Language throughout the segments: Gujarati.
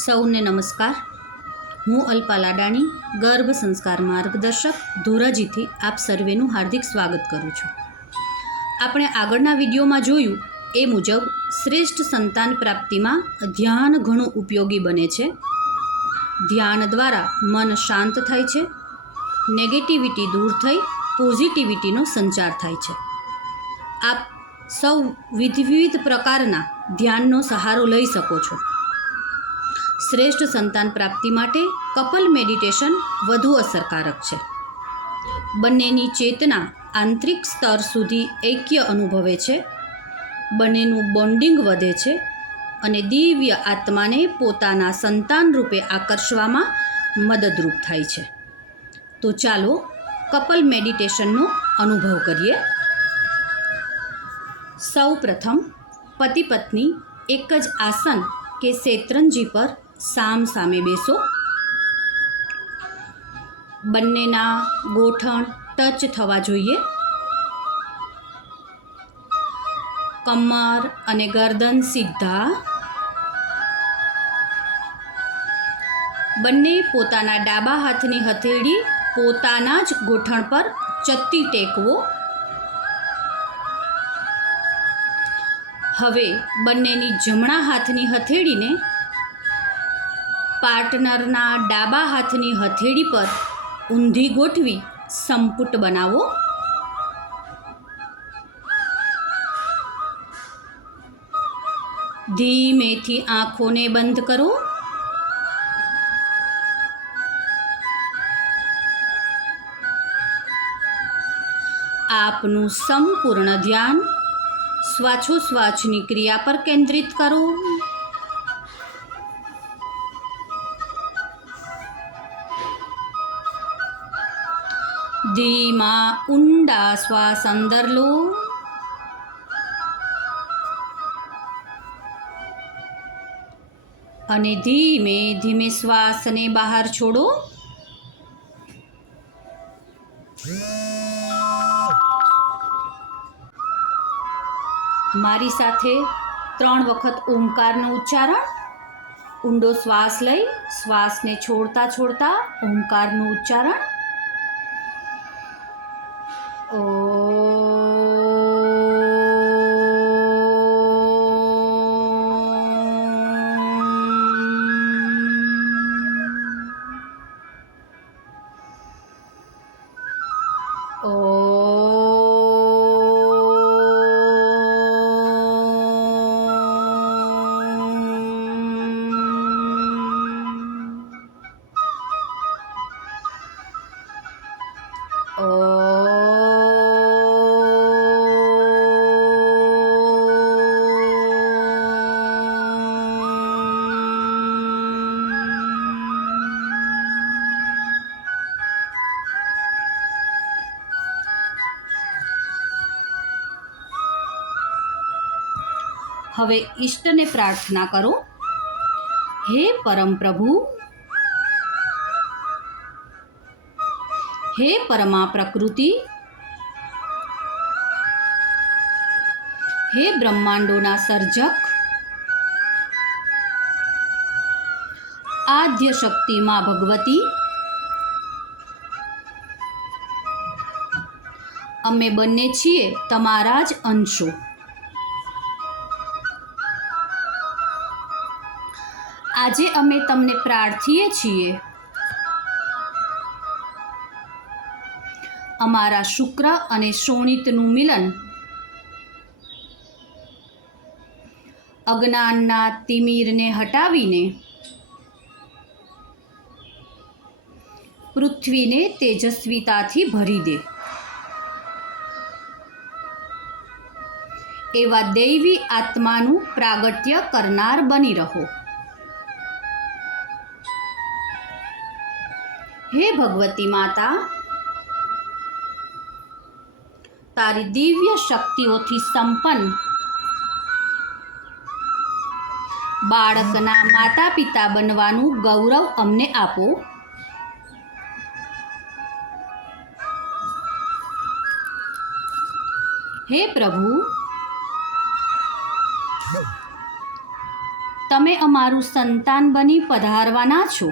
સૌને નમસ્કાર. હું અલ્પા લાડાણી, ગર્ભ સંસ્કાર માર્ગદર્શક ધોરાજીથી આપ સર્વેનું હાર્દિક સ્વાગત કરું છું. આપણે આગળના વિડીયોમાં જોયું એ મુજબ શ્રેષ્ઠ સંતાન પ્રાપ્તિમાં ધ્યાન ઘણું ઉપયોગી બને છે. ધ્યાન દ્વારા મન શાંત થાય છે, નેગેટિવિટી દૂર થઈ પોઝિટિવિટીનો સંચાર થાય છે. આપ સૌ વિવિધ પ્રકારના ધ્યાનનો સહારો લઈ શકો છો. શ્રેષ્ઠ સંતાન પ્રાપ્તિ માટે કપલ મેડિટેશન વધુ અસરકારક છે. બંનેની ચેતના આંતરિક સ્તર સુધી ઐક્ય અનુભવે છે, બંનેનું બોન્ડિંગ વધે છે અને દિવ્ય આત્માને પોતાના સંતાન રૂપે આકર્ષવામાં મદદરૂપ થાય છે. તો ચાલો કપલ મેડિટેશનનો અનુભવ કરીએ. સૌ પ્રથમ પતિ પત્ની એક જ આસન કે શેતરંજી પર સામ સામે બેસો. બંનેના ગોઠણ ટચ થવા જોઈએ. કમર અને ગરદન સીધા. બંને પોતાના ડાબા હાથની હથેળી પોતાના જ ગોઠણ પર ચત્તી ટેકવો. હવે બંનેની જમણા હાથની હથેળીને પાર્ટનરના ડાબા હાથની હથેળી પર ઊંધી ગોઠવી સંપુટ બનાવો. ધીમેથી આંખોને બંધ કરો. આપનું સંપૂર્ણ ધ્યાન શ્વાસોશ્વાસની ક્રિયા પર કેન્દ્રિત કરો. ધીમા ઊંડા શ્વાસ અંદર લો અને ધીમે ધીમે શ્વાસને બહાર છોડો. મારી સાથે 3 વખત ઓમકારનું ઉચ્ચારણ. ઊંડો શ્વાસ લઈ શ્વાસને છોડતા છોડતા ઓમકારનું ઉચ્ચારણ. હવે ઈષ્ટને પ્રાર્થના કરો. હે પરમ પ્રભુ, હે પરમા પ્રકૃતિ, હે બ્રહ્માંડોના સર્જક, આદ્ય શક્તિ માં ભગવતી, અમે બંને છીએ તમારા જ અંશો. આજે અમે તમને પ્રાર્થીએ છીએ અમારા શુક્ર અને શોણિતનું મિલન અજ્ઞાનના તિમિરને હટાવીને પૃથ્વીને તેજસ્વીતાથી ભરી દે. એવા દૈવી આત્માનું પ્રાગટ્ય કરનાર બની રહો. હે ભગવતી માતા, તારી દિવ્ય શક્તિઓથી સંપન્ન બાળકના માતા પિતા બનવાનું ગૌરવ અમને આપો. હે પ્રભુ, તમે અમારું સંતાન બની પધારવાના છો.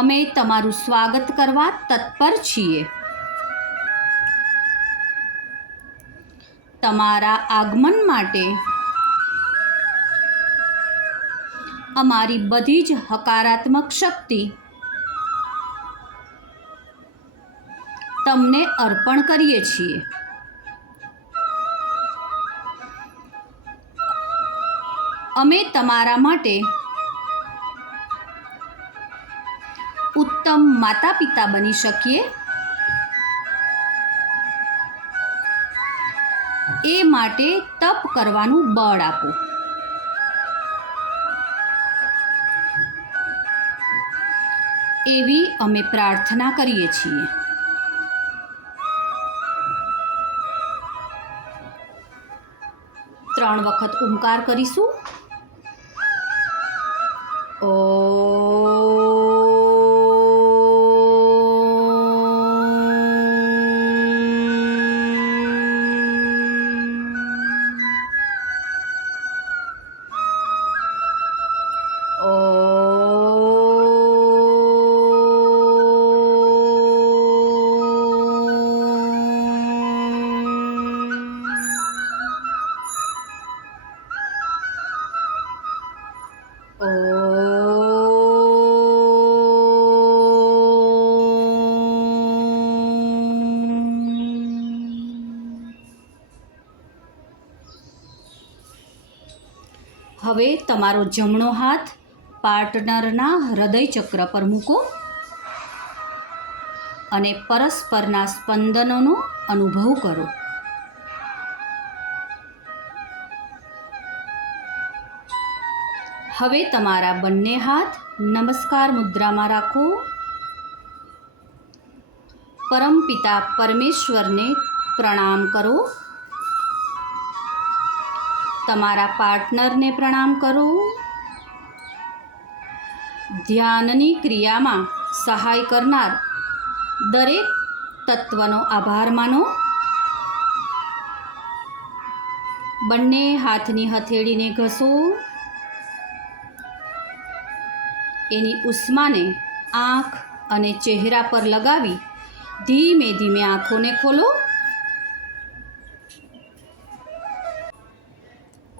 અમે તમારું સ્વાગત કરવા તત્પર છીએ. તમારા આગમન માટે અમારી બધી જ હકારાત્મક શક્તિ તમને અર્પણ કરીએ છીએ. અમે તમારા માટે ઉત્તમ માતા પિતા બની શકીએ એ માટે તપ કરવાનું બળ આપો. એવી અમે પ્રાર્થના કરીએ છીએ. ત્રણ વખત ઓમકાર કરીશું. હવે તમારો જમણો હાથ પાર્ટનરના હૃદય ચક્ર પર મૂકો અને પરસ્પરના સ્પંદનોનો અનુભવ કરો. હવે તમારા બંને હાથ નમસ્કાર મુદ્રામાં રાખો. પરમપિતા પરમેશ્વરને પ્રણામ કરો. તમારા પાર્ટનરને પ્રણામ કરો. ધ્યાનની ક્રિયામાં સહાય કરનાર દરેક તત્વનો આભાર માનો. બંને હાથની હથેળીને ઘસો. એની ઉષ્માને આંખ અને ચહેરા પર લગાવી ધીમે ધીમે આંખોને ખોલો.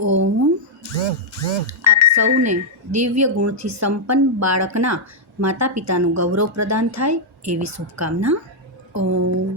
ઓમ. આપ સૌને દિવ્ય ગુણથી સંપન્ન બાળકના માતા પિતાનું ગૌરવ પ્રદાન થાય એવી શુભકામના. ઓમ.